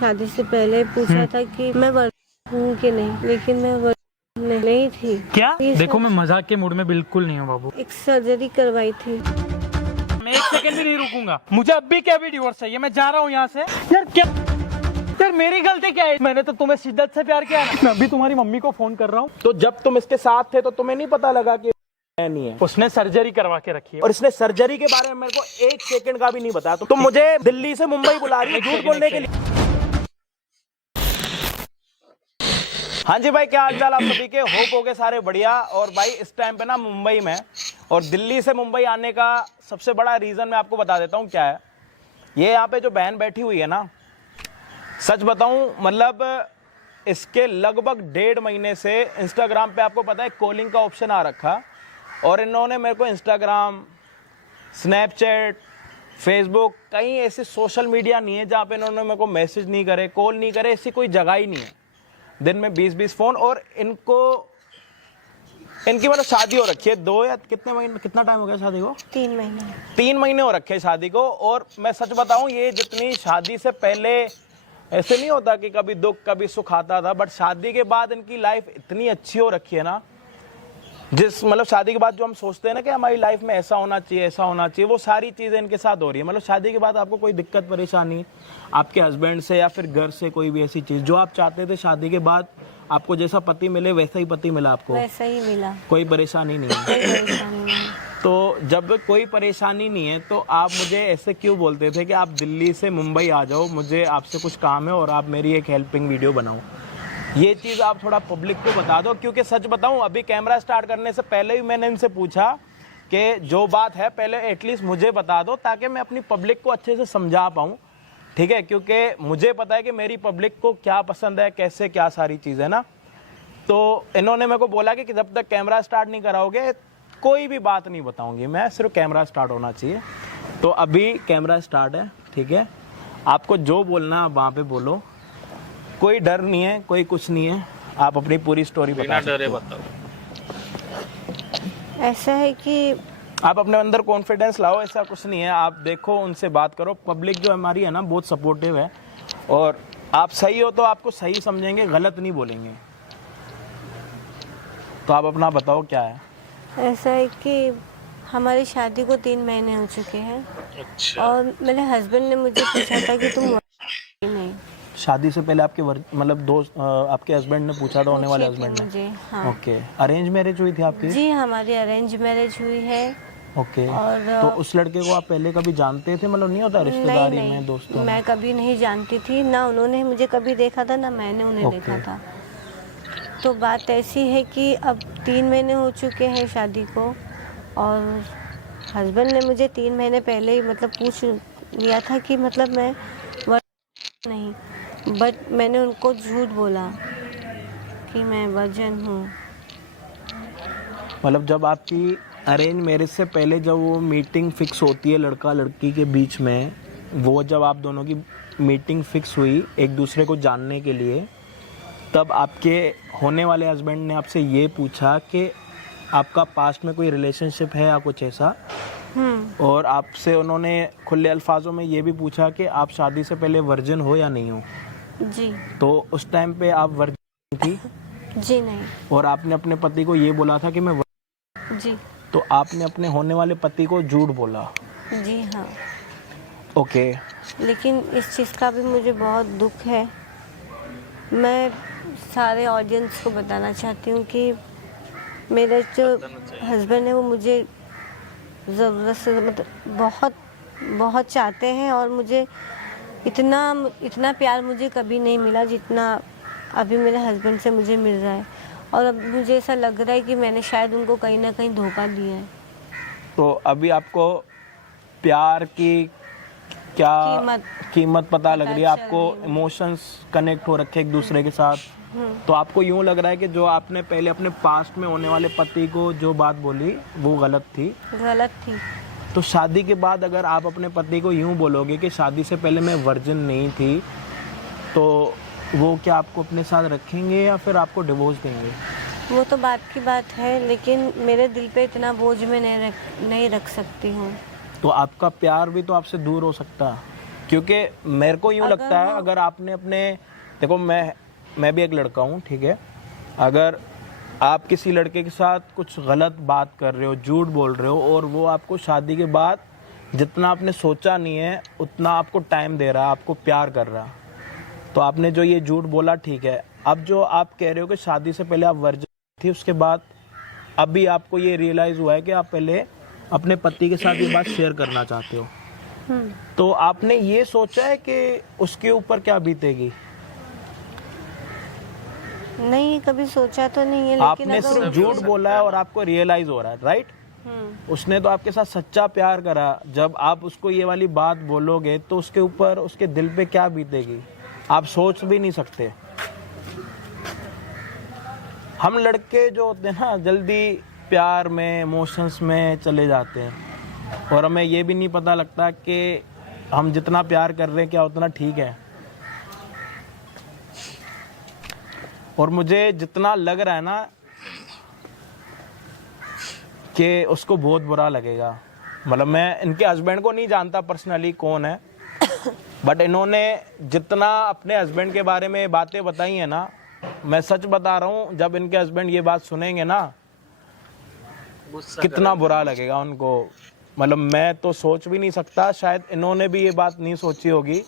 शादी से पहले पूछा था कि मैं वर्जिन हूँ कि नहीं, लेकिन मैं वर्जिन नहीं थी। क्या? देखो मैं मजाक के मूड में बिल्कुल नहीं हूँ बाबू। एक सर्जरी करवाई थी। मैं एक सेकंड भी नहीं रुकूंगा, मुझे अभी क्या भी डिवोर्स चाहिए, मैं जा रहा हूँ यहाँ से। यार क्या यार मेरी गलती क्या है? मैंने तो तुम्हें शिद्दत से प्यार किया ना। मैं अभी तुम्हारी मम्मी को फोन कर रहा हूँ। तो जब तुम इसके साथ थे तो तुम्हें नहीं पता लगा कि नहीं है? उसने सर्जरी करवा के रखी है और इसने सर्जरी के बारे में मेरे को एक सेकंड का भी नहीं बताया। तुम मुझे दिल्ली से मुंबई बुला रही है झूठ बोलने के लिए। हाँ जी भाई, क्या हाल चाल आप सभी के? होप हो गए सारे बढ़िया। और भाई इस टाइम पे ना मुंबई में, और दिल्ली से मुंबई आने का सबसे बड़ा रीजन मैं आपको बता देता हूँ क्या है। ये यहाँ पे जो बहन बैठी हुई है ना, सच बताऊं मतलब इसके लगभग 1.5 महीने से इंस्टाग्राम पे आपको पता है कॉलिंग का ऑप्शन आ रखा, और इन्होंने मेरे को इंस्टाग्राम, स्नैपचैट, फेसबुक, कहीं ऐसे सोशल मीडिया नहीं है जहाँ पे इन्होंने मेरे को मैसेज नहीं करे, कॉल नहीं करे, ऐसी कोई जगह ही नहीं है। दिन में 20-20 फोन। और इनकी मतलब शादी हो रखी है 2 या कितने महीने, कितना टाइम हो गया शादी को? 3 महीने। 3 महीने हो रखे हैं शादी को। और मैं सच बताऊं, ये जितनी शादी से पहले ऐसे नहीं होता कि कभी दुख कभी सुख आता था, बट शादी के बाद इनकी लाइफ इतनी अच्छी हो रखी है ना, जिस मतलब शादी के बाद जो हम सोचते हैं ना कि हमारी लाइफ में ऐसा होना चाहिए, ऐसा होना चाहिए, वो सारी चीज़ें इनके साथ हो रही है। मतलब शादी के बाद आपको कोई दिक्कत परेशानी आपके हस्बैंड से या फिर घर से, कोई भी ऐसी चीज़ जो आप चाहते थे शादी के बाद आपको जैसा पति मिले वैसा ही पति मिला आपको, वैसा ही मिला, कोई परेशानी नहीं है। कोई परेशानी नहीं। तो जब कोई परेशानी नहीं है तो आप मुझे ऐसे क्यों बोलते थे कि आप दिल्ली से मुंबई आ जाओ, मुझे आपसे कुछ काम है और आप मेरी एक हेल्पिंग वीडियो बनाओ? ये चीज़ आप थोड़ा पब्लिक को बता दो, क्योंकि सच बताऊं अभी कैमरा स्टार्ट करने से पहले ही मैंने इनसे पूछा कि जो बात है पहले एटलीस्ट मुझे बता दो, ताकि मैं अपनी पब्लिक को अच्छे से समझा पाऊँ, ठीक है? क्योंकि मुझे पता है कि मेरी पब्लिक को क्या पसंद है, कैसे क्या सारी चीज़ है ना। तो इन्होंने मेरे को बोला कि जब तक कैमरा स्टार्ट नहीं कराओगे कोई भी बात नहीं बताऊंगी मैं, सिर्फ कैमरा स्टार्ट होना चाहिए। तो अभी कैमरा स्टार्ट है, ठीक है? आपको जो बोलना आप वहाँ पे बोलो, कोई डर नहीं है, कोई कुछ नहीं है, आप अपनी पूरी स्टोरी बता सकते हो। ऐसा है कि आप अपने अंदर कॉन्फिडेंस लाओ, ऐसा कुछ नहीं है। आप देखो, उनसे बात करो। पब्लिक जो हमारी है ना बहुत सपोर्टिव है, और आप सही हो तो आपको सही समझेंगे, गलत नहीं बोलेंगे। तो आप अपना बताओ क्या है। ऐसा है कि हमारी शादी को 3 महीने हो चुके हैं। अच्छा। और मेरे हस्बैंड ने मुझे पूछा था कि तुम नहीं। शादी से पहले आपके मतलब दोस्त आपके हस्बैंड ने पूछा था, होने वाले हस्बैंड ने? मुझे, हाँ। ओके, अरेंज मैरिज हुई थी आपकी? जी, हमारी अरेंज मैरिज हुई है। ओके। और तो उस लड़के को आप पहले कभी जानते थे? मतलब नहीं होता रिश्तेदारी में, दोस्तों? मैं कभी नहीं जानती थी, ना उन्होंने मुझे कभी देखा था, ना मैंने उन्हें देखा था। तो बात ऐसी है कि अब 3 महीने हो चुके हैं शादी को, और हस्बैंड ने मुझे 3 महीने पहले ही मतलब पूछ लिया था कि मतलब मैं नहीं, बट मैंने उनको झूठ बोला कि मैं वर्जिन हूँ। मतलब जब आपकी अरेंज मैरिज से पहले जब वो मीटिंग फिक्स होती है लड़का लड़की के बीच में, वो जब आप दोनों की मीटिंग फिक्स हुई एक दूसरे को जानने के लिए, तब आपके होने वाले हस्बैंड ने आपसे ये पूछा कि आपका पास्ट में कोई रिलेशनशिप है या कुछ ऐसा, और आपसे उन्होंने खुले अल्फाजों में ये भी पूछा कि आप शादी से पहले वर्जिन हो या नहीं हो? जी। तो उस टाइम पे आप वर्जिन थी? जी नहीं। और आपने अपने पति को ये बोला था कि मैं जी। तो आपने अपने होने वाले पति को झूठ बोला? जी हाँ। ओके। लेकिन इस चीज़ का भी मुझे बहुत दुख है। मैं सारे ऑडियंस को बताना चाहती हूँ कि मेरे जो हस्बैंड है वो मुझे ज़रूरत से मतलब बहुत बहुत चाहते हैं, और मुझे इतना प्यार मुझे कभी नहीं मिला जितना अभी मेरे हस्बैंड से मुझे मिल रहा है। और अब मुझे ऐसा लग रहा है कि मैंने शायद उनको कहीं ना कहीं धोखा दिया है। तो अभी आपको प्यार की क्या कीमत पता लग रही है? आपको इमोशंस कनेक्ट हो रखे एक दूसरे के साथ, तो आपको यूं लग रहा है कि जो आपने पहले अपने पास्ट में होने वाले पति को जो बात बोली वो गलत थी? गलत थी। तो शादी के बाद अगर आप अपने पति को यूं बोलोगे कि शादी से पहले मैं वर्जिन नहीं थी, तो वो क्या आपको अपने साथ रखेंगे या फिर आपको डिवोर्स देंगे? वो तो बात की बात है, लेकिन मेरे दिल पे इतना बोझ मैं नहीं रख सकती हूँ। तो आपका प्यार भी तो आपसे दूर हो सकता है। क्योंकि मेरे को यूँ लगता है अगर आपने अपने, देखो मैं भी एक लड़का हूँ, ठीक है, अगर आप किसी लड़के के साथ कुछ गलत बात कर रहे हो, झूठ बोल रहे हो, और वो आपको शादी के बाद जितना आपने सोचा नहीं है उतना आपको टाइम दे रहा है, आपको प्यार कर रहा है, तो आपने जो ये झूठ बोला ठीक है। अब जो आप कह रहे हो कि शादी से पहले आप वर्जिन थी, उसके बाद अभी आपको ये रियलाइज हुआ है कि आप पहले अपने पति के साथ ये बात शेयर करना चाहते हो, तो आपने ये सोचा है कि उसके ऊपर क्या बीतेगी? नहीं, कभी सोचा तो नहीं है, लेकिन आपने अगर सिर्फ झूठ बोला है और आपको रियलाइज हो रहा है, राइट? उसने तो आपके साथ सच्चा प्यार करा, जब आप उसको ये वाली बात बोलोगे तो उसके ऊपर, उसके दिल पे क्या बीतेगी आप सोच भी नहीं सकते। हम लड़के जो होते हैं ना, जल्दी प्यार में, इमोशंस में चले जाते हैं, और हमें ये भी नहीं पता लगता कि हम जितना प्यार कर रहे हैं क्या उतना ठीक है। और मुझे जितना लग रहा है ना कि उसको बहुत बुरा लगेगा, मतलब मैं इनके हस्बैंड को नहीं जानता पर्सनली कौन है, बट इन्होंने जितना अपने हस्बैंड के बारे में बातें बताई हैं ना, मैं सच बता रहा हूँ, जब इनके हस्बैंड ये बात सुनेंगे ना कितना बुरा लगेगा उनको। मतलब मैं तो सोच भी नहीं सकता, शायद इन्होंने भी ये बात नहीं सोची होगी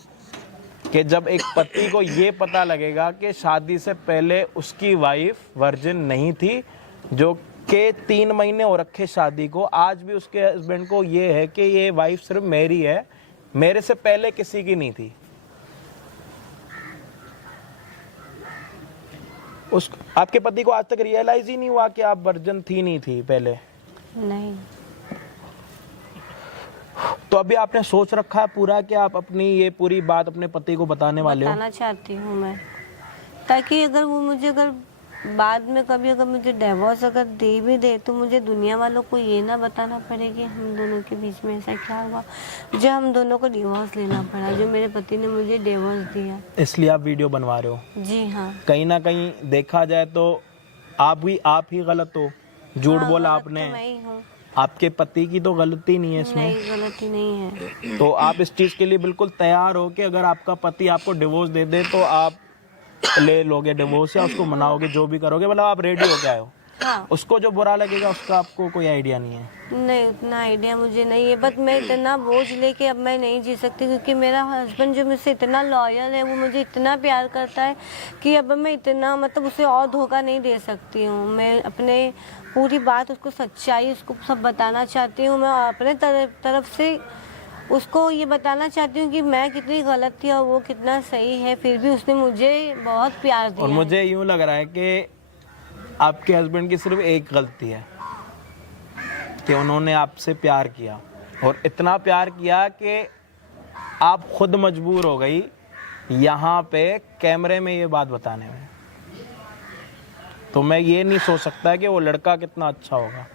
कि जब एक पति को ये पता लगेगा कि शादी से पहले उसकी वाइफ वर्जिन नहीं थी, जो कि 3 महीने हो रखे शादी को, आज भी उसके हस्बैंड को ये है कि ये वाइफ सिर्फ मेरी है, मेरे से पहले किसी की नहीं थी। उस आपके पति को आज तक रियलाइज ही नहीं हुआ कि आप वर्जिन थी नहीं थी पहले? नहीं। तो अभी आपने सोच रखा है पूरा कि आप अपनी ये पूरी बात अपने पति को बताने वाले हो? बताना चाहती हूँ मैं, ताकि अगर वो मुझे, अगर बाद में कभी अगर मुझे डिवोर्स अगर दे भी दे, तो मुझे दुनिया वालों को ये ना बताना पड़े कि हम दोनों के बीच में ऐसा क्या हुआ, जो हम दोनों को डिवोर्स लेना पड़ा, जो मेरे पति ने मुझे डिवोर्स दिया। इसलिए आप वीडियो बनवा रहे हो? जी हाँ। कहीं ना कहीं देखा जाए तो आप ही गलत हो, झूठ बोला आपने। तो मैं ही हूँ, आपके पति की तो गलती नहीं है इसमें। नहीं, गलती नहीं है। तो आप इस चीज के लिए बिल्कुल तैयार हो कि अगर आपका पति आपको डिवोर्स दे दे तो आप ले लोगे डिवोर्स, या उसको मनाओगे, जो भी करोगे, मतलब आप रेडी हो गए हो? हाँ। उसको जो बुरा लगेगा उसका आपको कोई आइडिया नहीं है? नहीं, उतना आइडिया मुझे नहीं है, बट मैं इतना बोझ लेके अब मैं नहीं जी सकती, क्योंकि मेरा हस्बैंड जो मुझसे इतना लॉयल है, वो मुझे इतना प्यार करता है कि अब मैं इतना, मतलब उसे और धोखा नहीं दे सकती हूँ। मैं अपने पूरी बात, उसको सच्चाई, उसको सब बताना चाहती हूँ। मैं अपने तरफ से उसको ये बताना चाहती हूँ कि मैं कितनी गलत थी और वो कितना सही है, फिर भी उसने मुझे बहुत प्यार दिया। और मुझे यूँ लग रहा है कि आपके हस्बैंड की सिर्फ एक गलती है कि उन्होंने आपसे प्यार किया, और इतना प्यार किया कि आप खुद मजबूर हो गई यहाँ पे कैमरे में ये बात बताने में। तो मैं ये नहीं सोच सकता कि वो लड़का कितना अच्छा होगा।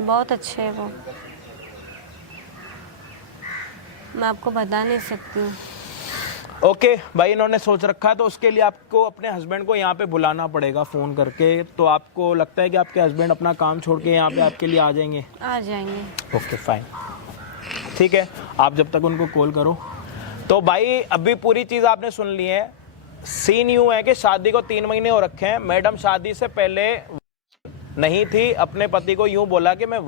बहुत अच्छे है वो, मैं आपको बता नहीं सकती हूँ। ओके भाई, इन्होंने सोच रखा है, तो उसके लिए आपको अपने हस्बैंड को यहाँ पे बुलाना पड़ेगा फ़ोन करके। तो आपको लगता है कि आपके हस्बैंड अपना काम छोड़ के यहाँ पे आपके लिए आ जाएंगे? आ जाएंगे। ओके फाइन, ठीक है, आप जब तक उनको कॉल करो। तो भाई अभी पूरी चीज़ आपने सुन ली है। सीन यूँ है कि शादी को 3 महीने हो रखे हैं। मैडम शादी से पहले नहीं थी, अपने पति को यूँ बोला कि मैं,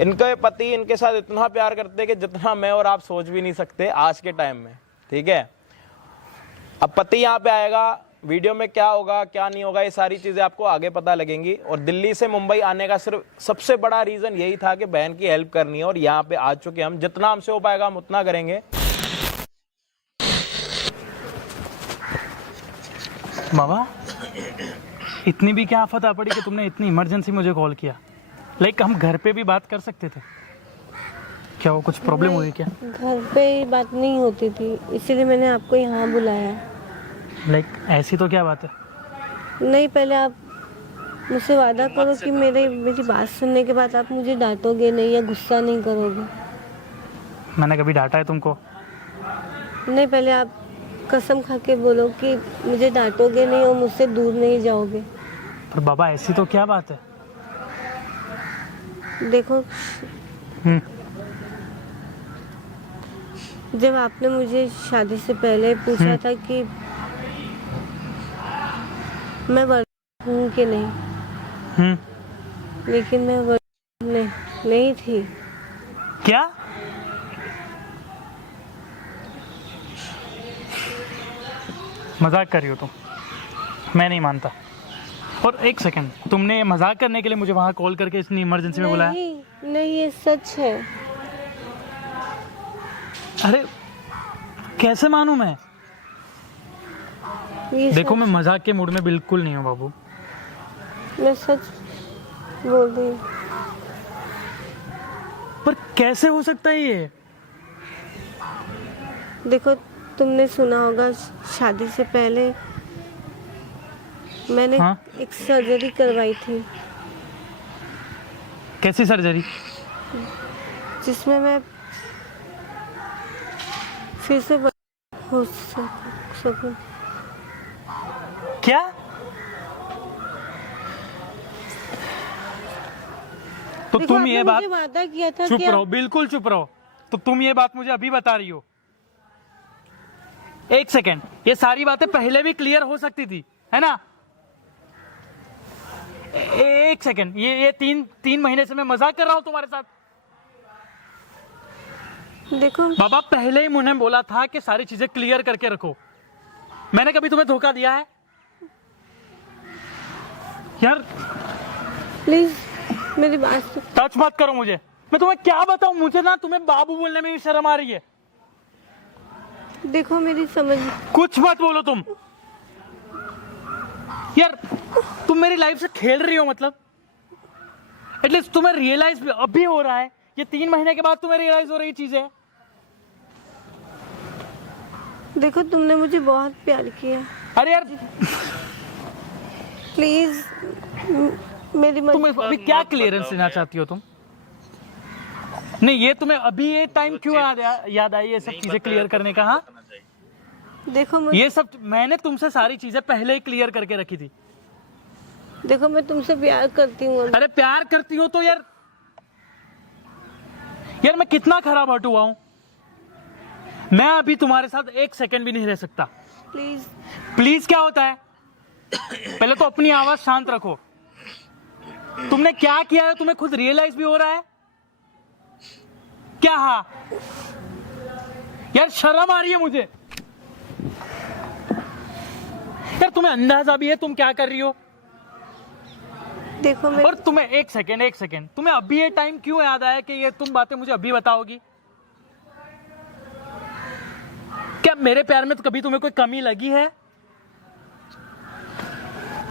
इनके पति इनके साथ इतना प्यार करते कि जितना मैं और आप सोच भी नहीं सकते आज के टाइम में, ठीक है। अब पति यहाँ पे आएगा, वीडियो में क्या होगा क्या नहीं होगा ये सारी चीज़ें आपको आगे पता लगेंगी। और दिल्ली से मुंबई आने का सिर्फ सबसे बड़ा रीज़न यही था कि बहन की हेल्प करनी है, और यहाँ पे आ चुके हम। जितना हमसे हो पाएगा हम उतना करेंगे। बाबा, इतनी भी क्या आफत आ पड़ी कि तुमने इतनी इमरजेंसी मुझे कॉल किया? लाइक हम घर पे भी बात कर सकते थे, क्या वो कुछ प्रॉब्लम हुई क्या? घर पे बात नहीं होती थी, इसीलिए मैंने आपको यहाँ बुलाया। लाइक ऐसी तो क्या बात है? नहीं, पहले आप मुझसे वादा करो कि मेरी बात सुनने के बाद आप मुझे डांटोगे नहीं या गुस्सा नहीं करोगे। मैंने कभी डांटा है तुमको? नहीं, पहले आप कसम खा के बोलो कि मुझे डांटोगे नहीं और मुझसे दूर नहीं जाओगे। पर बाबा ऐसी तो क्या बात है? देखो, जब आपने मुझे शादी से पहले पूछा था कि मैं वर्जिन हूँ कि नहीं, लेकिन मैं वर्जिन नहीं थी। क्या? मजाक कर रही हो तुम? मैं नहीं मानता। और एक सेकंड, तुमने ये मजाक करने के लिए मुझे वहां कॉल करके इतनी इमरजेंसी में बुलाया? नहीं, ये सच है। अरे कैसे मानूं मैं? देखो, मैं मजाक के मूड में बिल्कुल नहीं हूँ बाबू। मैं सच बोल रही हूँ। पर कैसे हो सकता है ये? देखो, तुमने सुना होगा शादी से पहले मैंने एक सर्जरी करवाई थी। कैसी सर्जरी? जिसमें मैं फिर से हो सकूं। क्या? तो देखो, तुम ये आपने बात, मुझे वादा किया था चुप कि रहो, बिल्कुल चुप रहो। तो तुम ये बात मुझे अभी बता रही हो? एक सेकेंड, ये सारी बातें पहले भी क्लियर हो सकती थी, है ना? एक सेकेंड, ये तीन महीने से मैं मजाक कर रहा हूं तुम्हारे साथ। देखो बाबा, पहले ही मुझे बोला था कि सारी चीजें क्लियर करके रखो। मैंने कभी तुम्हें धोखा दिया है? यार प्लीज मेरी बात टच मत करो मुझे। मैं तुम्हें क्या बताऊं? मुझे ना तुम्हें बाबू बोलने में भी शर्म आ रही है। देखो, मेरी समझ। कुछ मत बोलो तुम। यार तुम मेरी लाइफ से खेल रही हो, मतलब एटलीस्ट तुम्हें रियलाइज अभी हो रहा है। ये 3 महीने के बाद तुम्हें रियलाइज हो रही चीजें। देखो, तुमने मुझे बहुत प्यार किया। अरे यार, प्लीज मेरी तुम अभी क्या क्लियरेंस लेना चाहती हो तुम? नहीं, ये तुम्हें अभी ये टाइम क्यों याद आई ये सब चीजें क्लियर करने का? हाँ, देखो ये सब मैंने तुमसे सारी चीजें पहले ही क्लियर करके रखी थी। देखो, मैं तुमसे प्यार करती हूँ। अरे प्यार करती हो तो यार मैं कितना खराब हट हुआ हूं। मैं अभी तुम्हारे साथ 1 सेकंड भी नहीं रह सकता। प्लीज। प्लीज क्या होता है? पहले तो अपनी आवाज शांत रखो। तुमने क्या किया है तुम्हें खुद रियलाइज भी हो रहा है क्या? हाँ यार, शर्म आ रही है मुझे। यार तुम्हें अंदाजा भी है तुम क्या कर रही हो? देखो, और तुम्हें एक सेकेंड, तुम्हें अभी ये टाइम क्यों याद आया कि ये तुम बातें मुझे अभी बताओगी? क्या मेरे प्यार में तो कभी तुम्हें कोई कमी लगी है?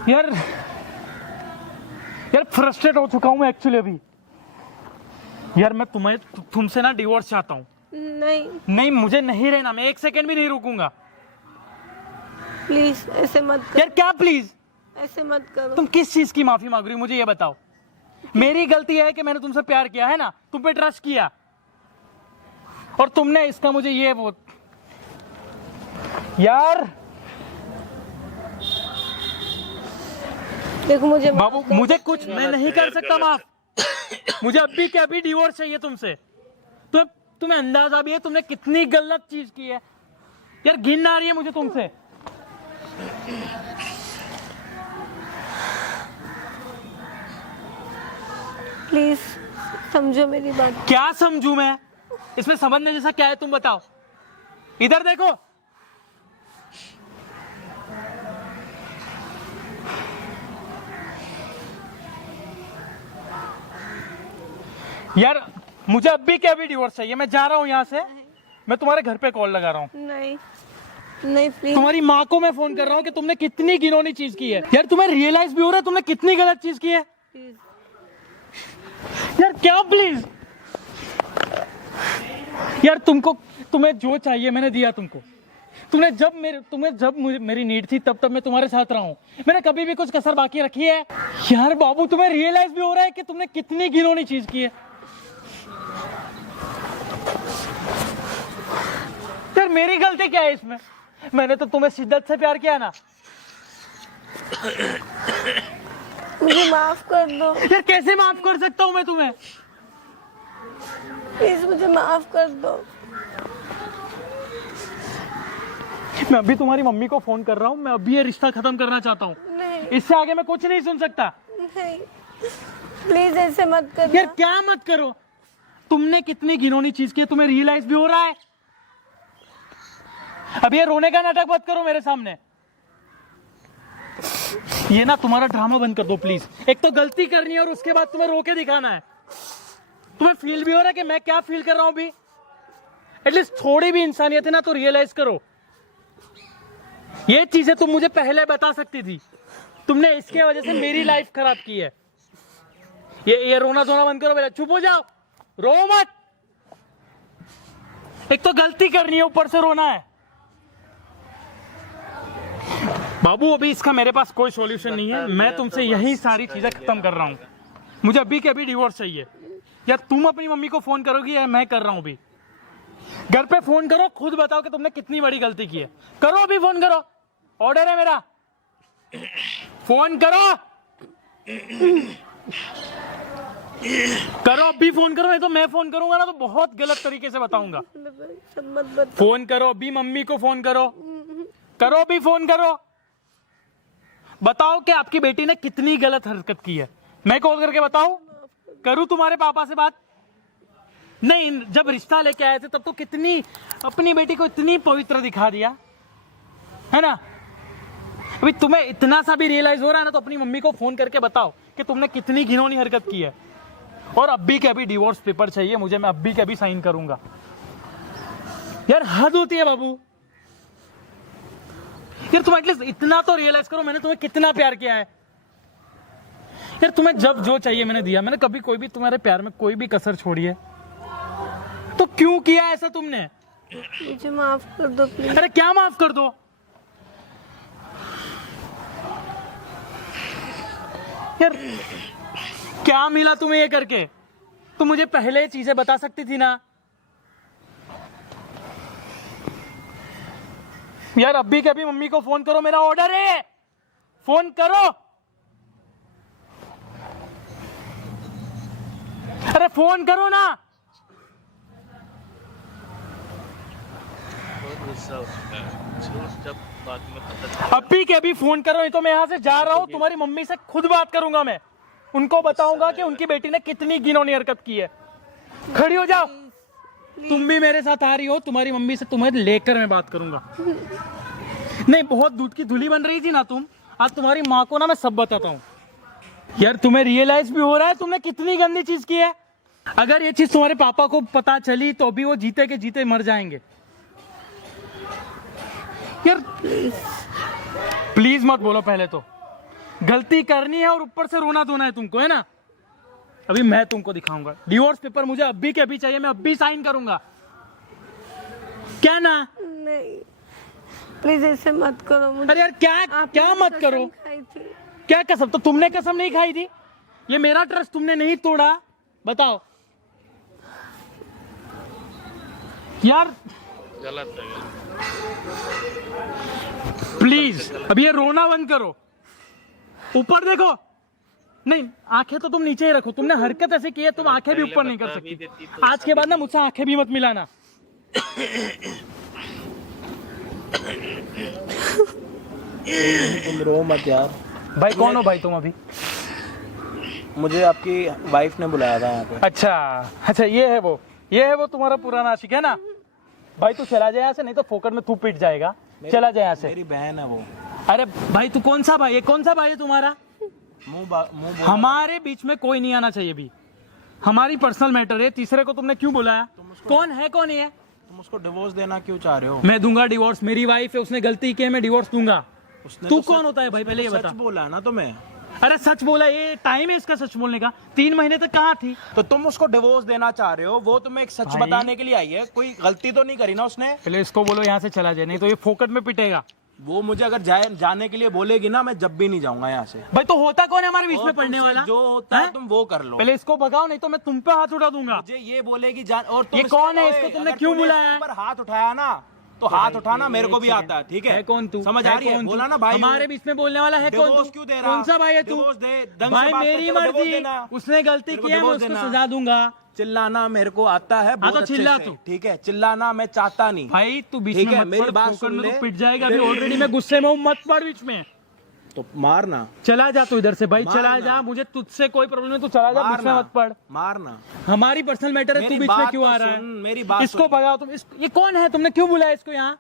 यार फ्रस्ट्रेट हो चुका हूं मैं एक्चुअली अभी। यार मैं तुमसे ना डिवोर्स चाहता हूं। नहीं, मुझे नहीं रहना। मैं 1 सेकेंड भी नहीं रुकूंगा। प्लीज ऐसे मत करो। यार क्या प्लीज? ऐसे मत करो। तुम किस चीज की माफी मांग रही हो मुझे ये बताओ। मेरी गलती है कि मैंने तुमसे प्यार किया है ना, तुम पे ट्रस्ट किया, और तुमने इसका मुझे ये वो। यार देखो, मुझे बाबू, मुझे कुछ मैं नहीं कर सकता माफ। मुझे अभी के अभी डिवोर्स चाहिए तुमसे। तुम्हें अंदाजा भी है तुमने कितनी गलत चीज की है। यार घिन आ रही है मुझे तुमसे। प्लीज समझो मेरी बात। क्या समझू मैं? इसमें समझने जैसा क्या है तुम बताओ। इधर देखो। यार मुझे अभी के अभी डिवोर्स चाहिए। मैं जा रहा हूं यहां से। मैं तुम्हारे घर पे कॉल लगा रहा हूं। नहीं प्लीज। तुम्हारी माँ को मैं फोन कर रहा हूं कि तुमने कितनी घिनौनी चीज की है। यार तुम्हें रियलाइज भी हो रहा है तुमने कितनी गलत चीज की है? यार क्या प्लीज? यार तुम्हें जो चाहिए मैंने दिया तुमको। तुम्हें जब मेरी नीड थी तब मैं तुम्हारे साथ रहा हूं। मैंने कभी भी कुछ कसर बाकी रखी है? यार बाबू, तुम्हें रियलाइज भी हो रहा है कि तुमने कितनी घिनौनी चीज की है? यार मेरी गलती क्या है इसमें? मैंने तो तुम्हें शिद्दत से प्यार किया ना। मुझे माफ कर दो। यार कैसे माफ कर सकता हूं मैं तुम्हें? प्लीज मुझे माफ कर दो। मैं अभी तुम्हारी मम्मी को फोन कर रहा हूँ, मैं अभी ये रिश्ता खत्म करना चाहता हूँ। नहीं इससे आगे मैं कुछ नहीं सुन सकता। नहीं, प्लीज ऐसे मत करना। यार क्या मत करो, तुमने कितनी घिनौनी चीज की है, तुम्हें रियलाइज भी हो रहा है? अब ये रोने का नाटक मत करो मेरे सामने। ये ना तुम्हारा ड्रामा बंद कर दो प्लीज। एक तो गलती करनी है और उसके बाद तुम्हें रो के दिखाना है। तुम्हें फील भी हो रहा है कि मैं क्या फील कर रहा हूं अभी? एटलीस्ट थोड़ी भी इंसानियत है ना तो रियलाइज करो। ये चीजें तुम मुझे पहले बता सकती थी, तुमने इसके वजह से मेरी लाइफ खराब की है। ये रोना धोना बंद करो, चुप हो जाओ, रो मत। एक तो गलती करनी है, ऊपर से रोना है। बाबू अभी इसका मेरे पास कोई सॉल्यूशन नहीं है। मैं तुमसे यही सारी चीजें खत्म कर रहा हूं। मुझे अभी के अभी डिवोर्स चाहिए। या तुम अपनी मम्मी को फोन करोगी या मैं कर रहा हूं अभी? घर पे फोन करो, खुद बताओ कि तुमने कितनी बड़ी गलती की है। करो अभी, फोन करो, ऑर्डर है मेरा। फोन करो, करो अभी, फोन करो, नहीं तो मैं फोन करूंगा ना तो बहुत गलत तरीके से बताऊंगा। फोन करो अभी, मम्मी को फोन करो, करो अभी, फोन करो, बताओ कि आपकी बेटी ने कितनी गलत हरकत की है। मैं कॉल करके बताऊं? करूं तुम्हारे पापा से बात? नहीं, जब रिश्ता लेके आए थे तब तो कितनी अपनी बेटी को इतनी पवित्र दिखा दिया है ना। अभी तुम्हें इतना सा भी रियलाइज हो रहा है ना तो अपनी मम्मी को फोन करके बताओ कि तुमने कितनी घिनौनी हरकत की है। और अभी के अभी डिवोर्स पेपर चाहिए मुझे, मैं अभी के अभी साइन करूंगा। यार हद होती है बाबू। यार तुम एटलीस्ट इतना तो रियलाइज करो मैंने तुम्हें कितना प्यार किया है। यार तुम्हें जब जो चाहिए मैंने दिया। मैंने कभी कोई भी तुम्हारे प्यार में कोई भी कसर छोड़ी है? तो क्यों किया ऐसा तुमने? मुझे माफ कर दो प्लीज। अरे क्या माफ कर दो? यार क्या मिला तुम्हें ये करके? तुम मुझे पहले चीजें बता सकती थी ना। यार अभी के अभी मम्मी को फोन करो, मेरा ऑर्डर है, फोन करो। अरे फोन करो ना। अभी के अभी फोन करो, नहीं तो मैं यहां से जा रहा हूं। तुम्हारी मम्मी से खुद बात करूंगा मैं। उनको बताऊंगा कि उनकी बेटी ने कितनी घिनौनी हरकत की है। खड़ी हो जाओ। तुम भी मेरे साथ आ रही हो, तुम्हारी मम्मी से तुम्हें लेकर मैं बात करूंगा। नहीं, बहुत दूध की धुली बन रही थी ना तुम। आज तुम्हारी माँ को ना मैं सब बताता हूँ। यार तुम्हें रियलाइज भी हो रहा है तुमने कितनी गंदी चीज की है? अगर ये चीज तुम्हारे पापा को पता चली तो भी वो जीते के जीते मर जाएंगे। यार प्लीज मत बोलो। पहले तो गलती करनी है और ऊपर से रोना धोना है तुमको, है ना। अभी मैं तुमको दिखाऊंगा। डिवोर्स पेपर मुझे अभी के अभी चाहिए, मैं अभी साइन करूंगा। क्या ना? नहीं प्लीज ऐसे मत करो मुझे। अरे यार क्या मत करो? क्या कसम? तो तुमने कसम नहीं खाई थी? ये मेरा ट्रस्ट तुमने नहीं तोड़ा, बताओ। यार गलत है। प्लीज अब ये रोना बंद करो। ऊपर देखो। नहीं, आंखें तो तुम नीचे ही रखो। तुमने हरकत ऐसे की है, तुम आंखें भी ऊपर नहीं कर सकती। आज के बाद ना मुझसे आंखें भी मत मिलाना। तुम रो मत यार। भाई कौन हो भाई तुम? अभी मुझे आपकी वाइफ ने बुलाया था यहाँ पे। अच्छा, ये है वो तुम्हारा पुराना आशिक है ना। भाई तू चला जाए यहाँ से, नहीं तो फोकट में तू पिट जाएगा। चला जाए यहाँ से। मेरी बहन है वो। अरे भाई तू कौन सा भाई है? कौन सा भाई है तुम्हारा? हमारे बीच में कोई नहीं आना चाहिए भी। हमारी पर्सनल मैटर है। तीसरे को तुमने क्यों बुलाया? कौन है कौन है? तुम उसको डिवोर्स देना क्यों चाह रहे हो? मैं दूंगा डिवोर्स। मेरी वाइफ है, उसने गलती की है, मैं डिवोर्स दूंगा। तू तो कौन होता है भाई? पहले ये बता। सच बोला ना तुम्हें। अरे सच बोला, ये टाइम है इसका सच बोलने का। 3 महीने तक कहाँ थी? तो तुम उसको डिवोर्स देना चाह रहे हो, वो तुम्हें एक सच बताने के लिए आई है। कोई गलती तो नहीं करी ना उसने? पहले इसको बोलो यहाँ से चला जाए, नहीं तो ये फोकट में पिटेगा। वो मुझे अगर जाने के लिए बोलेगी ना, मैं जब भी नहीं जाऊंगा यहाँ से। भाई तो होता कौन है हमारे बीच में पढ़ने वाला? जो होता है तुम वो कर लो। पहले इसको भगाओ, नहीं तो मैं तुम पे हाथ उठा दूंगा। मुझे ये बोलेगी जान। और तुम ये कौन है? इसको तुमने क्यों बुलाया? पर हाथ उठाया ना तो हाथ उठाना मेरे को भी आता है, ठीक है? कौन तू? समझ आ रही है? बोला ना भाई। हमारे बीच में बोलने वाला है कौन? डिवोर्स क्यों दे रहा? कौन सा भाई है तू? डिवोर्स दे। भाई मेरी मर्जी, उसने गलती की है, मैं उसको सजा दूंगा। चिल्लाना मेरे को आता है बहुत तो अच्छे चिल्ला से, तू। ठीक है, चिल्लाना मैं चाहता नहीं। भाई तू बीच ठीक में है, मत मेरी पड़, बात ठोकर सुन में ले। तो पिट जाएगा अभी, ऑलरेडी मैं गुस्से में हूँ, मत पड़ बीच में। तो मारना, चला जा तू इधर से भाई, मारना। चला जा, मुझे तुझसे कोई प्रॉब्लम नहीं, तू चला जा, बीच में मारना, मत पड़। मारना। हमारी पर्सनल मैटर है, तू मेरी बीच में बात क्यों तो आ रहा सुन, है? मेरी बात इसको सुन। भगाओ तुम। ये कौन है? तुमने क्यों बुलाया इसको यहाँ?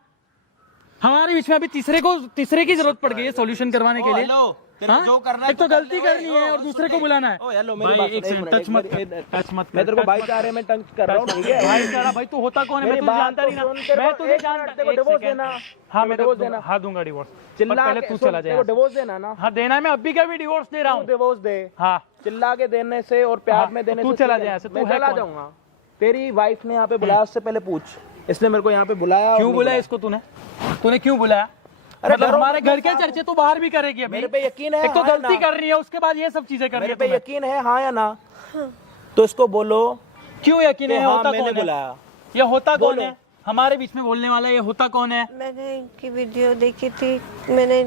हमारे बीच में अभी तीसरे की जरूरत पड़ गई है सॉल्यूशन करवाने के लिए। हेलो, तेरे को जो करना है एक तो तू कर गलती ले। करनी है और दूसरे को बुलाना है। ओ हेलो, मेरी भाई बात एक सुन, सेकंड, मिनट, टच मत एक कर, मिनट। टच मत कर। मैं तेरे को भाईचारे में टच कर रहा हूँ, ठीक है? भाई तेरा भाई तू होता कौन है? मैं मेरी तुझे बात जानता तो नहीं ना, सुन, तेरे मैं को तुझे एक जानता। मिनट, तेरे को एक डिवोर्स सेकंड। देना। हाँ मैं डिवोर्स तो देना। हाँ दूंगा डिवोर्स, चिल्ला पहले के तू सुन, चला तेरे जा। को डिवोर्स देना ना, हाँ देना है, मैं अभी का भी डिवोर्स दे रहा तू हूँ। डिवोर्स दे। हाँ चिल्ला के देने से और प्यार हाँ, में देने तू से चला ठीक है। जा यहाँ से, तू मैं है चला कौन? जाऊंगा। तेरी वाइफ ने यहाँ पे बुलाया, उससे पहले पूछ, इसने मेरे को यहाँ पे बुलाया और क्यों नहीं बुलाया इसको तूने क्यों बुलाया? अरे मतलब डरो हमारे मत, घर मैं के साथ चर्चे तो बाहर भी करेगी अभी। मेरे पे यकीन है, एक तो हाँ या गलती ना? कर रही है, उसके बाद ये सब चीजें कर रही मेरे है पे तुम्हें। यकीन है, हाँ या ना? तो इसको बोलो क्यों यकीन कि है? हाँ होता मैंने कौन है? बुलाया। ये होता कौन बोलो। है? हमारे बीच में बोलने वाला ये होता कौन है? मैंने इनकी वीडियो देखी थी, मैंने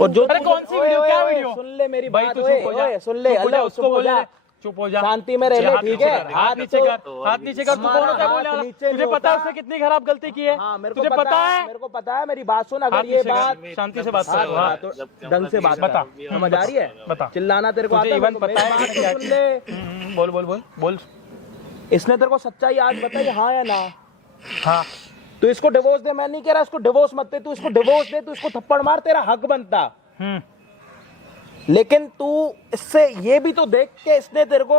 और जो अरे कौन सी वीडियो? क्या वीडियो? सुन ले मेरी भाई बात, तू ओए, चुप हो जा, ओए, सुन ले, चुप हो जा, हेलो, उसको चुप हो बोले जा। दे, चुप हो जा, शांति में रह ले, हाथ ठीक नीचे है? कर, हाथ नीचे कर, हाथ नीचे कर। तू कौन होता है बोलने वाला? नीचे तुझे नहीं पता है होता। उसने कितनी खराब गलती की है? हाँ, मेरे को तुझे पता है? मेरे को पता है, मेरी बात सुन, हाथ अगर ये नीचे कर, बात शांति से बात हाँ, कर। हाँ, तो ढंग से बात बता। कर। समझ आ रही है? बता। चिल्लाना तेरे को तुझे आता है? इवन मेरे को- पता है मेरी मैंने क्या बात तो सुन ले। बोल बोल बोल बोल। इसने तेरे को सच्चाई आज बताई, हाँ या ना? हाँ तू इसको डिवोर्स दे, मैं नहीं कह रहा इसको डिवोर्स मत दे, तू इसको डिवोर्स दे, तू इसको थप्पड़ मार, तेरा हक बनता। लेकिन तू इससे ये भी तो देख के इसने तेरे को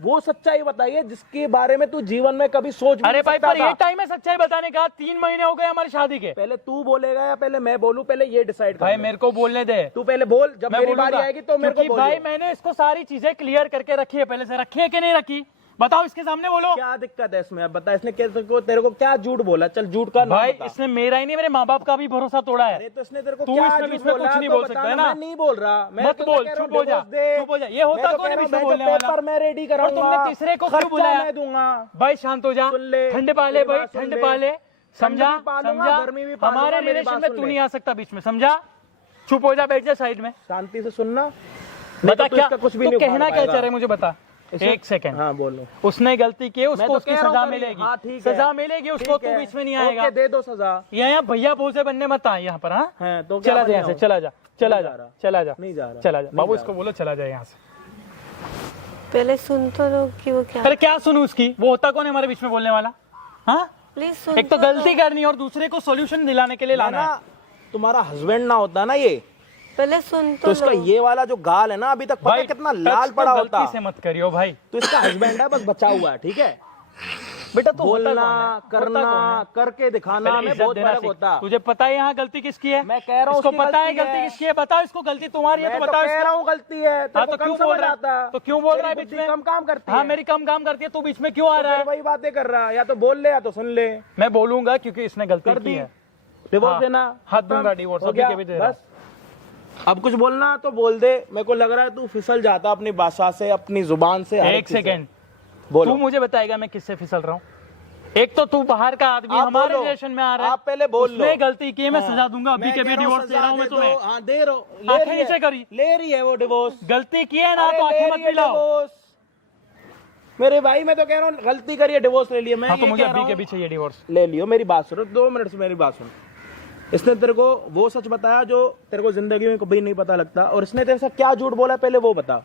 वो सच्चाई बताई है जिसके बारे में तू जीवन में कभी सोच भी अरे नहीं भाई सकता पर था। ये टाइम है सच्चाई बताने का। 3 महीने हो गए हमारी शादी के। पहले तू बोलेगा या पहले मैं बोलूं? पहले ये डिसाइड कर भाई ले। मेरे को बोलने दे, तू पहले बोल, जब मैं मेरी बारी बोलूंगा। आएगी तो मेरे को क्योंकि भाई बोलियो। मैंने इसको सारी चीजें क्लियर करके रखी है, पहले से रखी है कि नहीं रखी? बताओ, इसके सामने बोलो। क्या दिक्कत है इसमें? अब बता, इसने तेरे को क्या झूठ बोला? चल झूठ का नाम भाई बता। इसने मेरा ही नहीं, मेरे माँ बाप का भी भरोसा तोड़ा है। अरे तो इसने तेरे को तू क्या इसमें झूठ बीच में बोला? कुछ नहीं तो बोल बता सकता है ना, ना। मैं नहीं बोल रहा। मैं मत तो बोल, कह रहा हूं, चुप हो जा, डिवोर्स दे। चुप हो जा। ये होता मैं तो कौन कह है रहा हूं, बीच में मैं तो बोलने वाला? पेपर मैं रेडी और कराऊंगा। तुमने तीसरे को क्यों खर्चा बुलाया? मैं दूंगा। भाई शांत हो जा, सुन ले, ठंड पाले मेरी भाई, बात सुन ठंड ले। पाले। समझा? ठंड भी पालूंगा, समझा? गर्मी भी पालूंगा, हमारे मेरी रिलेशन बात में सुन तू ले। नहीं आ सकता बीच में, समझा? चुप हो जा, बैठ जा साइड में। शांति से सुनना। बता तो क्या इसका कुछ भी तू नहीं कहना उखाड़ क्या पाएगा। चाह रहे मुझे बता। एक सेकंड। हाँ बोलो। उसने गलती की है, मैं उसको तो उसकी कह रहा हूं सजा करी। मिलेगी। हाँ, ठीक है। सजा मिलेगी उसको, ठीक तू है। बीच में नहीं आएगा। ओके, दे दो सजा। यहाँ भैया भोसे बनने मत आए यहाँ पर। हाँ हैं, तो क्या चला जा बनने यहाँ से, आओ? चला जा, चला नहीं जा, जा रहा। चला जा, नहीं जा रहा। चला जा। नहीं बाबू जा इसको बोलो चला जाए यहाँ से। पहले सुन तो लो कि वो क्या। अरे क्या सुनूं उसकी? वो होता कौन है हमारे बीच में बोलने वाला? हाँ प्लीज सुन एक तो गलती करनी और दूसरे को सॉल्यूशन दिलाने के लिए मैं लाना है। ना तुम्हारा हस्बैंड ना होता ना ये, पहले सुन तो तो इसका लो। ये वाला जो गाल है ना, अभी तक पता है कितना लाल पड़ा होता। गलती से मत करियो भाई। तो इसका हस्बैंड है, बस बचा हुआ है, ठीक है? बेटा तू होता बोलना, कौन है? करना, होता कौन है? करके दिखाना पहले में इज्जत बहुत देना फर्क सीख। होता। तुझे पता है यहाँ गलती किसकी है? मैं कह रहा हूँ इसको उसकी पता है गलती गलती है। किसकी है? बताओ इसको, गलती तुम्हारी है मैं तो तो बताओ कह इसको। रहा हूँ गलती है। हाँ तेरे तो को क्यों कम बोल समझ रहा आता। है? तो क्यों बोल रहा है तेरी बीच बुद्धि में? कम काम करती हाँ है। मेरी कम काम करती है, तू बीच में क्यों आ रहा फिर है? वही बातें कर रहा है, या तो बोल ले या तो सुन ले। मैं बोलूंगा क्योंकि इसने गलती कर की दी। है। डिवोर्स हाँ, देना। हाथ दूंगा डिवोर्स, हो अभी गया, के भी दे रहा हूं। बस। अब कुछ बोलना तो बोल दे। मेरे को लग रहा है तू फिसल जाता अपनी भाषा से, अपनी जुबान से। हर एक चीज़ से। सेकेंड, बोलो। तू मुझे बताएगा मैं किससे फिसल रहा हूँ? एक तो तू बाहर का आदमी आप हमारे बोलो। रिलेशन में आ रहा है। आप पहले बोल लो। उसने गलती की है, मैं हाँ। सजा दूंगा। अभी मैं के कह भी रहा हूँ डिवोर्स दे सजा रहा हूँ मैं दे तुम्हें। दो। हाँ दे रहो। ले आंखें रही है। नीचे करी। ले रही है वो डिवोर्स। गलती की है ना अरे तो ले आंखें रही मत है मिलाओ। डिवोर्स। मेरे भाई मैं तो कह रहा हूँ गलती करिए, डिवोर्स ले लिया। मैं हाँ तो ये मुझे कह रहा अभी के हूँ, भी चाहिए डिवोर्स। ले लियो। मेरी बात सुनो, 2 मिनट से मेरी बात सुनो। इसने तेरे को वो सच बताया जो तेरे को जिंदगी में कभी नहीं पता लगता, और इसने तेरे साथ क्या झूठ बोला पहले वो बता।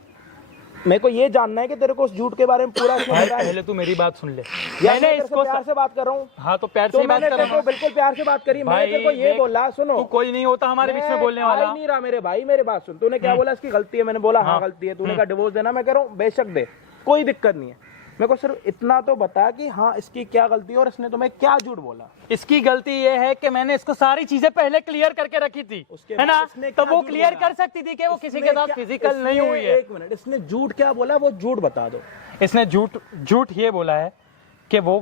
मेरे को ये जानना है कि तेरे को उस झूठ के बारे में पूरा इसने बताया। पहले तू मेरी बात सुन ले। यार मैंने मैं तेरे इसको से प्यार से बात कर रहा हूँ। हाँ तो प्यार से तो ही बात मैंने कर तेरे रहा को हूँ। बिल्कुल प्यार से बात करी। मैंने तेरे को ये देख, बोला, सुनो। तू कोई नहीं होता हमारे बीच में बोलने मैं आ वाला। ही नहीं रहा मेरे भाई, मेरी बात सुन। तूने क्या बोला? इसकी गलती है। मैंने बोला हाँ गलती है। तूने कहा डिवोर्स देना। मैं कह रहा हूँ बेशक दे, कोई दिक्कत नहीं है। मेरे को सिर्फ इतना तो बता कि हाँ इसकी क्या गलती है और इसने तुम्हें क्या झूठ बोला। इसकी गलती ये है कि मैंने इसको सारी चीजें पहले क्लियर करके रखी थी, उसके है बाद ना? इसने तो क्या वो झूठ क्लियर बोला? कर सकती थी कि वो किसी इसने के साथ क्या- फिजिकल नहीं इसने- हुई है। एक मिनट, इसने झूठ क्या बोला वो झूठ बता दो। इसने झूठ ये बोला है कि वो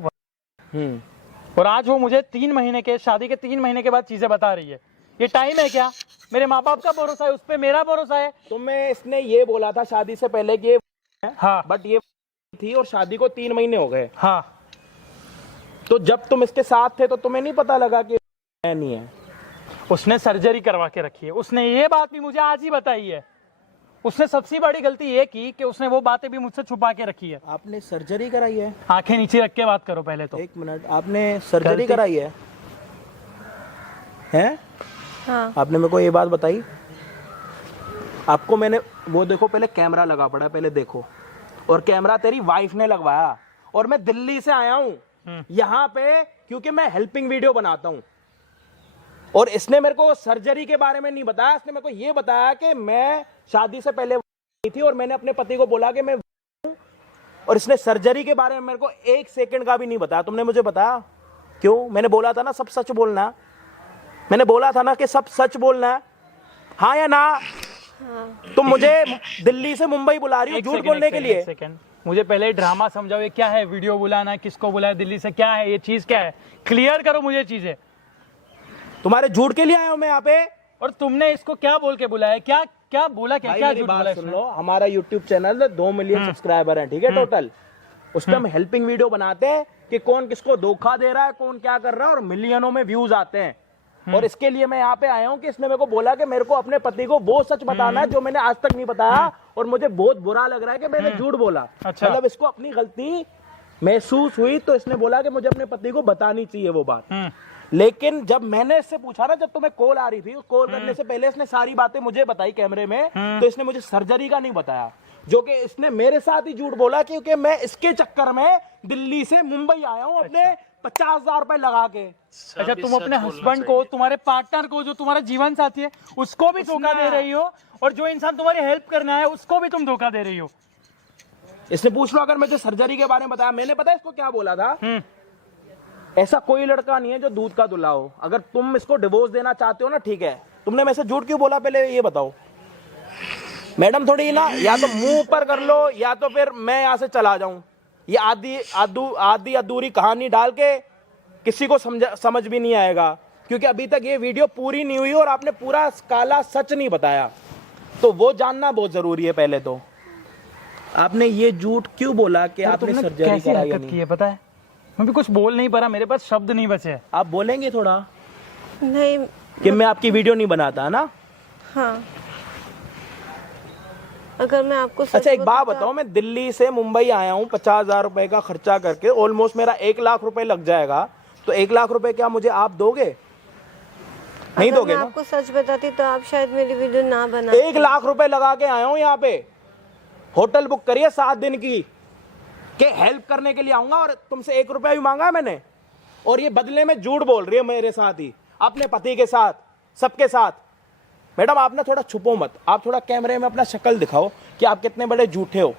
और आज वो मुझे 3 महीने के शादी के 3 महीने के बाद चीजें बता रही है। ये टाइम है क्या? मेरे माँ बाप का भरोसा है, उस पर मेरा भरोसा है। तुम्हें इसने ये बोला था शादी से पहले कि ये हाँ बट ये थी, और शादी को 3 महीने हो गए। हाँ तो जब तुम इसके साथ थे तो तुम्हें नहीं पता लगा कि नहीं है? उसने सर्जरी करवा के रखी है। उसने ये बात भी मुझे आज ही बताई है। उसने सबसे बड़ी गलती ये की कि उसने वो बातें भी मुझसे छुपा के रखी है। आपने सर्जरी कराई है? आंखें नीचे रख के बात करो पहले तो। एक मिनट, आपने सर्जरी गलती- कराई है? हैं? हाँ। आपने मेरे को ये बात बताई? आपको मैंने वो देखो, पहले कैमरा लगा पड़ा है, पहले देखो। और कैमरा तेरी वाइफ ने लगवाया, और मैं दिल्ली से आया हूँ यहाँ पे क्योंकि मैं हेल्पिंग वीडियो बनाता हूँ। और इसने मेरे को सर्जरी के बारे में नहीं बताया, इसने मेरे को ये बताया कि मैं शादी से पहले थी और मैंने अपने पति को बोला कि मैं, और इसने सर्जरी के बारे में मेरे को 1 सेकंड का भी नहीं बताया। तुमने मुझे बताया क्यों? मैंने बोला था ना सब सच बोलना, मैंने बोला था ना कि सब सच बोलना है, हाँ या ना? तुम मुझे दिल्ली से मुंबई बुला रही हो एक झूठ सेकंड, बोलने एक के सेकंड, लिए? एक सेकंड। मुझे पहले ड्रामा समझाओ, ये क्या है? वीडियो बुलाना, किसको बुलाया दिल्ली से, क्या है ये चीज, क्या है? क्लियर करो मुझे चीजें। तुम्हारे झूठ के लिए आया हूं मैं यहाँ पे। और तुमने इसको क्या बोल के बुलाया? क्या क्या बोला? क्या भाई क्या मेरी झूठ बात बोला सुन इसने? लो, हमारा YouTube चैनल 2 मिलियन सब्सक्राइबर हैं, ठीक है टोटल। उस पर हम हेल्पिंग वीडियो बनाते हैं कि कौन किसको धोखा दे रहा है, कौन क्या कर रहा है, और मिलियनों में व्यूज आते हैं। और इसके लिए मैं यहाँ पे आया हूँ कि इसने मेरे को बोला कि मेरे को अपने पति को वो सच बताना है जो मैंने आज तक नहीं बताया, और मुझे बहुत बुरा लग रहा है कि मैंने झूठ बोला। अच्छा। मतलब इसको अपनी गलती महसूस हुई, तो इसने बोला कि मुझे अपने पति को बतानी चाहिए वो बात। लेकिन जब मैंने इससे पूछा ना, जब तुम्हें कॉल आ रही थी, कॉल करने से पहले इसने सारी बातें मुझे बताई कैमरे में, तो इसने मुझे सर्जरी का नहीं बताया, जो कि इसने मेरे साथ ही झूठ बोला क्योंकि मैं इसके चक्कर में दिल्ली से मुंबई आया हूँ अपने 50,000 रुपए लगा के। अच्छा, तुम अपने हस्बैंड को, तुम्हारे पार्टनर को, जो तुम्हारा जीवन साथी है, उसको भी धोखा दे रही हो, और जो इंसान तुम्हारी हेल्प करना है उसको भी तुम धोखा दे रही हो। इसने पूछ लो अगर मुझे सर्जरी के बारे में बताया, मैंने पता है इसको क्या बोला था? ऐसा कोई लड़का नहीं है जो दूध का धुला हो। अगर तुम इसको डिवोर्स देना चाहते हो ना, ठीक है। तुमने मेरे से झूठ क्यों बोला पहले ये बताओ मैडम? थोड़ी ना, या तो मुंह ऊपर कर लो या तो फिर मैं यहाँ से चला जाऊं। ये आधी अधूरी कहानी डाल के किसी को समझ भी नहीं आएगा, क्योंकि अभी तक ये वीडियो पूरी नहीं हुई और आपने पूरा काला सच नहीं बताया, तो वो जानना बहुत जरूरी है। पहले तो आपने ये झूठ क्यों बोला कि आपने सर्जरी कैसी कराई हरकत नहीं? की है पता है? मैं भी कुछ बोल नहीं पा रहा, मेरे पास शब्द नहीं बचे। आप बोलेंगे थोड़ा नहीं। कि मैं आपकी वीडियो नहीं बनाता ना? हाँ, अगर मैं आपको सच अच्छा एक बात बताऊं- बताओ, मैं दिल्ली से मुंबई आया हूँ 50,000 रुपए का खर्चा करके, ऑलमोस्ट मेरा 1 लाख रुपए लग जाएगा, तो 1 लाख रुपए क्या मुझे आप दोगे? नहीं अगर दोगे मैं ना? आपको सच बताती तो आप शायद मेरी वीडियो ना बना। 1 लाख रुपए लगा के आया हूँ यहाँ पे, होटल बुक करिए 7 दिन की, के हेल्प करने के लिए आऊंगा, और तुमसे 1 रुपया भी मांगा है मैंने, और ये बदले में झूठ बोल रही है मेरे साथ ही, अपने पति के साथ, सबके साथ। मैडम आप ना थोड़ा छुपो मत, आप थोड़ा कैमरे में अपना शक्ल दिखाओ कि आप कितने बड़े झूठे हो।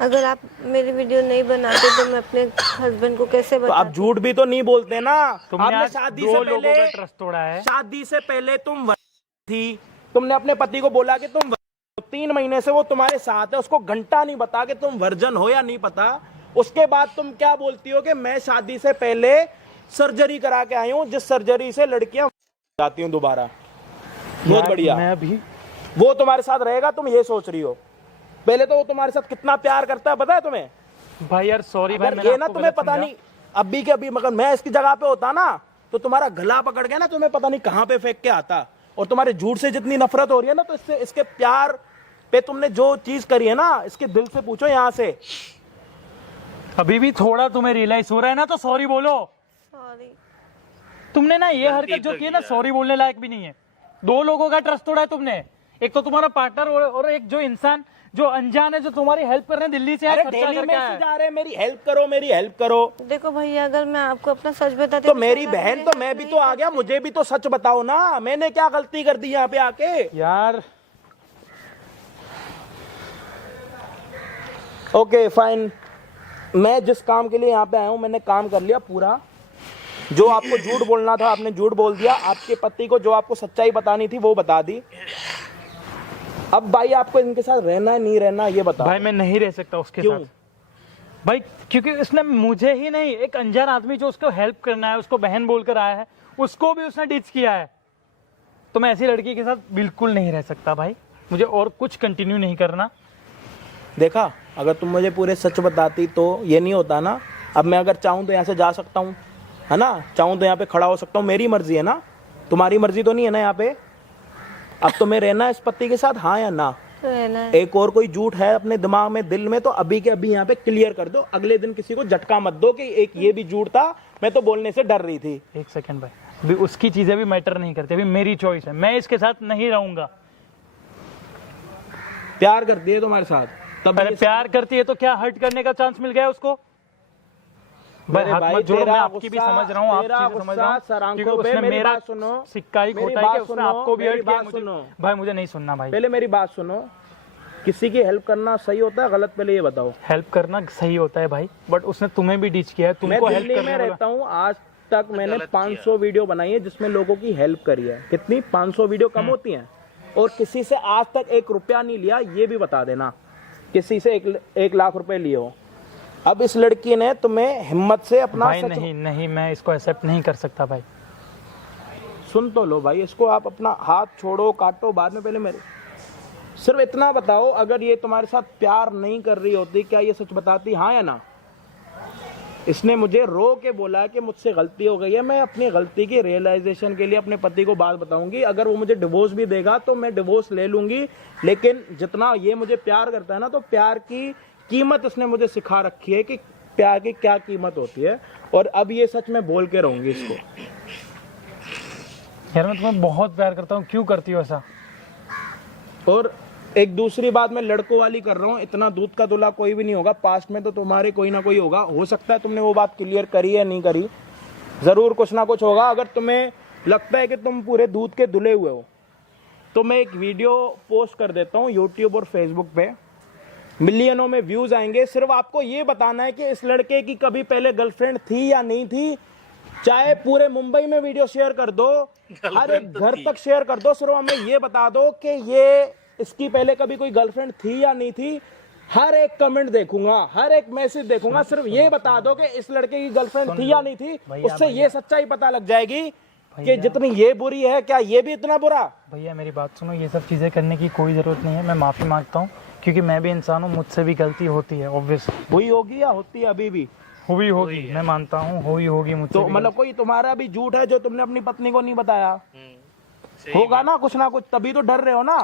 अगर आप मेरी वीडियो नहीं बनाते तो मैं अपने हस्बैंड को कैसे तो आप बताती? झूठ भी तो नहीं बोलते ना। तुमने आपने आज शादी 2 से लोगों पहले, का ट्रस्ट तोड़ा है। शादी से पहले तुम थी, तुमने अपने पति को बोला कि तुम 3 महीने से वो तुम्हारे साथ है, उसको घंटा नहीं बता कि तुम वर्जन हो या नहीं पता। उसके बाद तुम क्या बोलती हो कि मैं शादी से पहले सर्जरी करा के आई हूँ, जिस सर्जरी से लड़कियां जाती हूँ दोबारा। बहुत यार, बढ़िया। मैं अभी वो तुम्हारे साथ रहेगा, तुम ये सोच रही हो। पहले तो वो तुम्हारे साथ कितना प्यार करता है पता है तुम्हें? भाई यार सॉरी भाई, अगर मैंने ये ना आपको तुम्हें गलत पता समझा। नहीं अभी के अभी, मगर मैं इसकी जगह पे होता ना तो तुम्हारा गला पकड़ के ना तुम्हें पता नहीं कहां पे फेंक के आता। और तुम्हारे झूठ से जितनी नफरत हो रही है ना, तो इससे, इसके प्यार पे तुमने जो चीज करी है ना, इसके दिल से पूछो यहाँ से। अभी भी थोड़ा तुम्हें रियलाइज हो रहा है ना, तो सॉरी बोलो। सॉरी। तुमने ना ये हरकत जो की है ना, सॉरी बोलने लायक भी नहीं है। 2 लोगों का ट्रस्ट तोड़ा है तुमने, एक तो तुम्हारा पार्टनर और एक जो इंसान जो अनजान है, जो तुम्हारी हेल्प कर रहे हैं दिल्ली से आए, अरे खर्चा डेली करके में आया है। जा रहे हैं, मेरी हेल्प करो, मेरी हेल्प करो। देखो भैया, अगर मैं आपको अपना सच बताती तो मेरी शायद आप बहन, मेरी तो हेल्प मैं भी नहीं तो आ गया, मुझे भी तो सच बताओ ना, मैंने क्या गलती कर दी यहाँ पे आके? यार ओके फाइन, मैं जिस काम के लिए यहाँ पे आया हूँ मैंने काम कर लिया पूरा। जो आपको झूठ बोलना था आपने झूठ बोल दिया, आपके पति को जो आपको सच्चाई बतानी थी वो बता दी। अब भाई आपको इनके साथ रहना है नहीं रहना ये बताओ। भाई मैं नहीं रह सकता उसके क्यों? साथ भाई, क्योंकि उसने मुझे ही नहीं, एक अनजान आदमी जो उसको हेल्प करना है, उसको बहन बोलकर आया है, उसको भी उसने डिच किया है। तो मैं ऐसी लड़की के साथ बिल्कुल नहीं रह सकता भाई, मुझे और कुछ कंटिन्यू नहीं करना। देखा, अगर तुम मुझे पूरे सच बताती तो ये नहीं होता ना। अब मैं अगर चाहूँ तो यहाँ से जा सकता हूँ, है ना, चाहूँ तो यहाँ पे खड़ा हो सकता हूँ, मेरी मर्जी है ना, तुम्हारी मर्जी तो नहीं है ना यहाँ पे। अब तुम्हें रहना है इस पति के साथ, हाँ या ना? रहना है। एक और कोई झूठ है अपने दिमाग में, दिल में, तो अभी के अभी यहाँ पे क्लियर कर दो। अगले दिन किसी को झटका मत दो कि एक ये भी झूठ था, मैं तो बोलने से डर रही थी। एक सेकंड भाई, अभी उसकी चीजें भी मैटर नहीं करती, अभी मेरी चॉइस है, मैं इसके साथ नहीं रहूंगा। प्यार करती है तुम्हारे साथ, तब अरे प्यार करती है तो क्या हर्ट करने का चांस मिल गया उसको? मेरे हाथ भाई, मत जोड़ो, तेरा मैं आपकी भी गुस्सा- समझ रहा हूँ, आप तेरा चीजें समझ रहा गुस्सा हूँ, सर क्योंकि आंखों पे। उसने मेरी मेरा बात सुनो, सिक्का ही मेरी खोटा है कि बात उसने सुनो, आपको भी मेरी हर्ट किया, बात मुझे सुनो। भाई मुझे नहीं सुनना भाई। पहले मेरी बात सुनो, किसी की हेल्प करना सही होता है गलत, पहले ये बताओ। हेल्प करना सही होता है भाई, बट उसने तुम्हें भी डीच किया है, मैं तुमको हेल्प दिल्ली में करने रहता हूँ, आज तक मैंने 500 वीडियो बनाई है जिसमें लोगों की हेल्प करी है। कितनी? 500 वीडियो कम होती हैं? और किसी से आज तक 1 रुपया नहीं लिया, ये भी बता देना। किसी से 1 लाख रुपए लिए हो? अब इस लड़की ने तुम्हें हिम्मत से अपना भाई नहीं नहीं, मैं इसको एक्सेप्ट नहीं कर सकता भाई। सुन तो लो भाई, इसको आप अपना हाथ छोड़ो, काटो बाद में, पहले मेरे सिर्फ इतना बताओ, अगर ये तुम्हारे साथ प्यार नहीं कर रही होती, क्या ये सच बताती, हाँ या ना? इसने मुझे रो के बोला कि मुझसे गलती हो गई है, मैं अपनी गलती की रियलाइजेशन के लिए अपने पति को बात बताऊंगी। अगर वो मुझे डिवोर्स भी देगा तो मैं डिवोर्स ले लूंगी, लेकिन जितना ये मुझे प्यार करता है ना, तो प्यार की कीमत इसने मुझे सिखा रखी है कि प्यार की क्या कीमत होती है। और अब ये सच मैं बोल के रहूंगी इसको। यार मैं तुम्हें बहुत प्यार करता हूँ, क्यों करती हो ऐसा? और एक दूसरी बात मैं लड़कों वाली कर रहा हूँ, इतना दूध का दूल्हा कोई भी नहीं होगा। पास्ट में तो तुम्हारे कोई ना कोई होगा, हो सकता है तुमने वो बात क्लियर करी है नहीं करी, जरूर कुछ ना कुछ होगा। अगर तुम्हें लगता है कि तुम पूरे दूध के धुले हुए हो, तो मैं एक वीडियो पोस्ट कर देता हूँ यूट्यूब और फेसबुक पे, मिलियनों में व्यूज आएंगे। सिर्फ आपको ये बताना है कि इस लड़के की कभी पहले गर्लफ्रेंड थी या नहीं थी। चाहे पूरे मुंबई में वीडियो शेयर कर दो, हर एक घर तक शेयर कर दो, सिर्फ हमें ये बता दो कि ये इसकी पहले कभी कोई गर्लफ्रेंड थी या नहीं थी। हर एक कमेंट देखूंगा, हर एक मैसेज देखूंगा, सिर्फ ये बता दो कि इस लड़के की गर्लफ्रेंड थी या नहीं थी। उससे ये सच्चाई पता लग जाएगी कि जितनी ये बुरी है, क्या ये भी इतना बुरा? भैया मेरी बात सुनो, ये सब चीज़ें करने की कोई ज़रूरत नहीं है, मैं माफ़ी मांगता हूँ, क्योंकि मैं भी इंसान हूँ, मुझसे भी गलती होती है, ऑब्वियस हुई होगी या होती है अभी भी? हुई होगी, मैं मानता हूँ हुई होगी मुझसे तो भी मतलब कोई तुम्हारा भी झूठ है जो तुमने अपनी पत्नी को नहीं बताया? होगा ना कुछ, तभी तो डर रहे हो ना।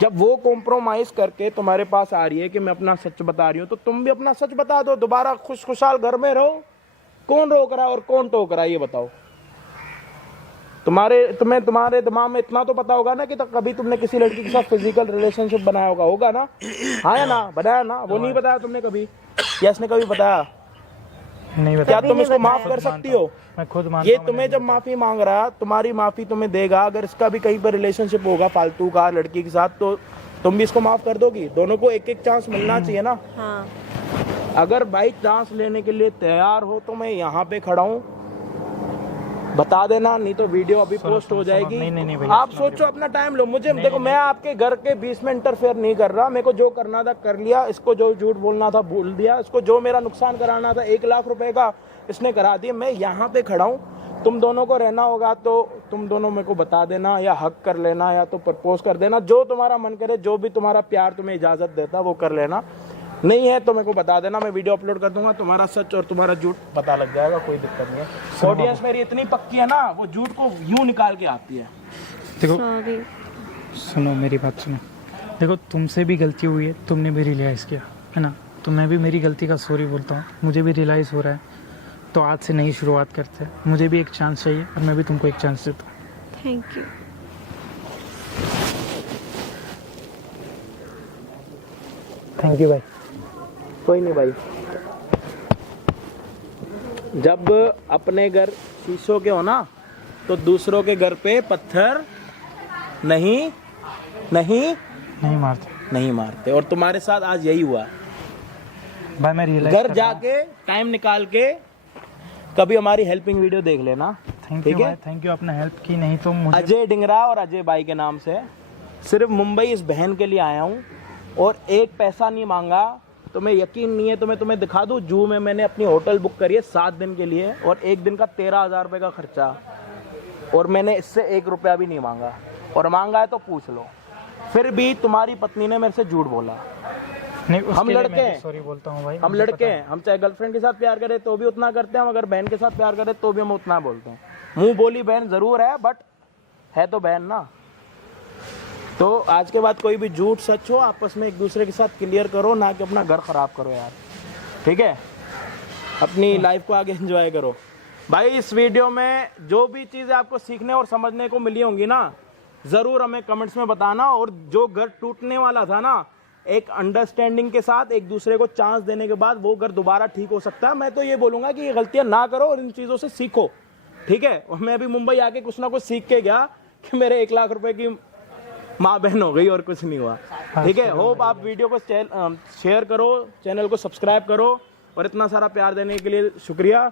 जब वो कॉम्प्रोमाइज करके तुम्हारे पास आ रही है कि मैं अपना सच बता रही हूँ, तो तुम भी अपना सच बता दो, दोबारा खुशखुशाल घर में रहो। कौन रोक रहा है और कौन टोक रहा है, ये बताओ। तुम्हें तुम्हारे दिमाग में इतना तो पता होगा ना कि कभी तुमने किसी लड़की के साथ फिजिकल रिलेशनशिप बनाया होगा ना? हाँ या ना? बनाया ना? वो नहीं बताया तुमने कभी, या इसने कभी बताया? नहीं क्या बता। तुम इसको माफ कर सकती हो? मैं खुद मानता ये हूँ, तुम्हें जब माफी मांग रहा, तुम्हारी माफी तुम्हें देगा। अगर इसका भी कहीं पर रिलेशनशिप होगा फालतू का लड़की के साथ, तो तुम भी इसको माफ कर दोगी? दोनों को एक एक चांस मिलना चाहिए ना। हाँ। अगर बाई चांस लेने के लिए तैयार हो तो मैं यहाँ पे खड़ा हूँ, बता देना, नहीं तो वीडियो अभी पोस्ट हो जाएगी। नहीं भैया, आप सोचो, अपना टाइम लो। मुझे देखो, मैं आपके घर के बीच में इंटरफेयर नहीं कर रहा। मेरे को जो करना था कर लिया, इसको जो झूठ बोलना था बोल दिया, इसको जो मेरा नुकसान कराना था 1 लाख रुपए का इसने करा दिया। मैं यहाँ पे खड़ा हूँ, तुम दोनों को रहना होगा तो तुम दोनों मेरे को बता देना, या हक कर लेना, या तो प्रपोज कर देना, जो तुम्हारा मन करे, जो भी तुम्हारा प्यार तुम्हें इजाजत देता वो कर लेना। नहीं है तो मेरे को बता देना, मैं वीडियो अपलोड कर दूंगा, तुम्हारा सच और तुम्हारा झूठ पता लग जाएगा, कोई दिक्कत नहीं है। ऑडियंस मेरी इतनी पक्की है ना, वो झूठ को यूं निकाल के आती है। देखो सॉरी। सुनो मेरी बात सुनो, देखो तुमसे भी गलती हुई है, तुमने भी रियलाइज़ किया है ना, तो मैं भी मेरी गलती का सॉरी बोलता हूँ, मुझे भी रियलाइज़ हो रहा है। तो आज से नई शुरुआत करते हैं, मुझे भी एक चांस चाहिए और मैं भी तुमको एक चांस देता हूँ। Thank you. थैंक यू भाई। कोई नहीं भाई, जब अपने घर शीशों के हो ना, तो दूसरों के घर पे पत्थर नहीं मारते। और तुम्हारे साथ आज यही हुआ। भाई मैं रियलाइज घर जाके टाइम निकाल के कभी हमारी हेल्पिंग वीडियो देख लेना। थैंक ठीक यू है? थैंक यू, आपने हेल्प की, नहीं तो मुझे अजय डिंगरा और अजय भाई के नाम से सिर्फ मुंबई इस बहन के लिए आया हूँ, और 1 पैसा नहीं मांगा। तुम्हें यकीन नहीं है तो मैं तुम्हें दिखा दूँ, जू में मैंने अपनी होटल बुक करी है 7 दिन के लिए, और 1 दिन का 13,000 रुपये का खर्चा, और मैंने इससे 1 रुपया भी नहीं मांगा, और मांगा है तो पूछ लो। फिर भी तुम्हारी पत्नी ने मेरे से झूठ बोला। नहीं, हम लड़के हैं, सॉरी बोलता हूँ भाई, हम लड़के हैं, हम चाहे गर्लफ्रेंड के साथ प्यार करें तो भी उतना करते हैं, हम अगर बहन के साथ प्यार करें तो भी हम उतना बोलते हैं। मुंह बोली बहन जरूर है, बट है तो बहन ना। तो आज के बाद कोई भी झूठ सच हो आपस में एक दूसरे के साथ क्लियर करो, ना कि अपना घर खराब करो यार, ठीक है। अपनी लाइफ को आगे एंजॉय करो भाई। इस वीडियो में जो भी चीज़ें आपको सीखने और समझने को मिली होंगी ना, ज़रूर हमें कमेंट्स में बताना। और जो घर टूटने वाला था ना, एक अंडरस्टैंडिंग के साथ एक दूसरे को चांस देने के बाद वो घर दोबारा ठीक हो सकता है। मैं तो ये बोलूँगा कि ये गलतियाँ ना करो और इन चीज़ों से सीखो, ठीक है। और मैं अभी मुंबई आके कुछ ना कुछ सीख के गया कि मेरे 1 लाख रुपए की माँ बहन हो गई और कुछ नहीं हुआ, ठीक है। होप आप वीडियो को शेयर करो, चैनल को सब्सक्राइब करो और इतना सारा प्यार देने के लिए शुक्रिया।